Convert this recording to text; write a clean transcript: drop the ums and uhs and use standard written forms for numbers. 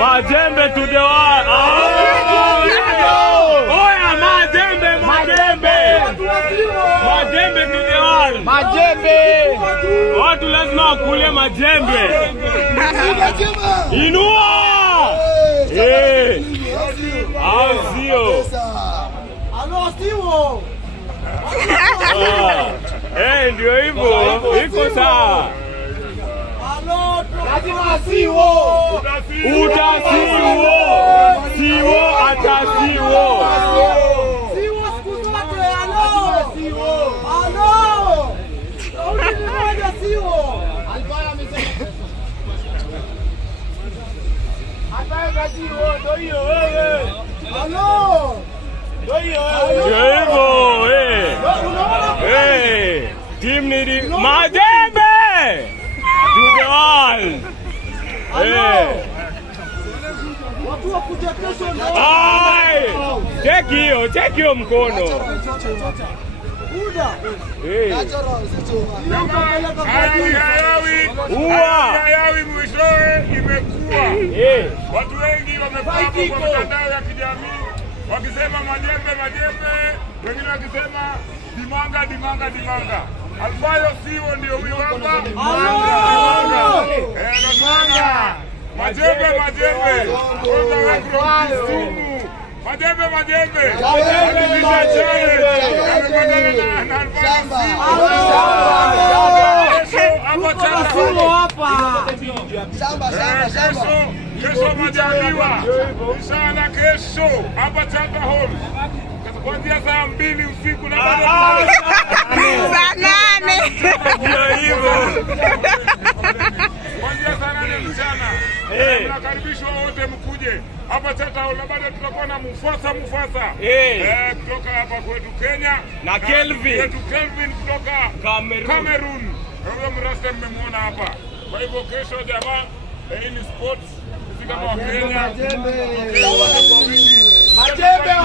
Majembe to the wall. Oya majembe. Majembe to the wall. Majembe. Watu lazima wakule majembe. Inua. Sio. Alo sio. Ndio hivyo. Iko sawa. Lazima siwo. Utasiwo. Siwo atasiwo. Siwo siku zote alo. Alo. Unimoja siwo. Alibaya amesema. Ataka siwo ndio hiyo wewe. Alo. Ndio hiyo wewe. Team need majembe. To the wall. Watu wakuja kesho ndio. Check hiyo mkono. Buda. Hayawi mwishowe imekuwa. Watu wengi wamepaka kwa mitandao ya kijamii wakisema majembe, wengine wakisema dimanga. Alfayo siwo ndio huyo hapa. Majembe. Kesho majaliwa. Inshallah kesho hapa Chaka Hall. Kuanzia saa 2 usiku na bado saa 8. Ndio hivyo. Kuanzia saa 8 mchana. Tunakaribishwa wote mkuje hapa Chaka Hall, na bado tutakuwa na Mufasa. Kutoka hapa kwetu Kenya na Kelvin kutoka Cameroon. Huyo mrasta mmemwona hapa. Kwa hivyo kesho jamaa, hii ni sports. Sisi kama Wakenya. Majembe.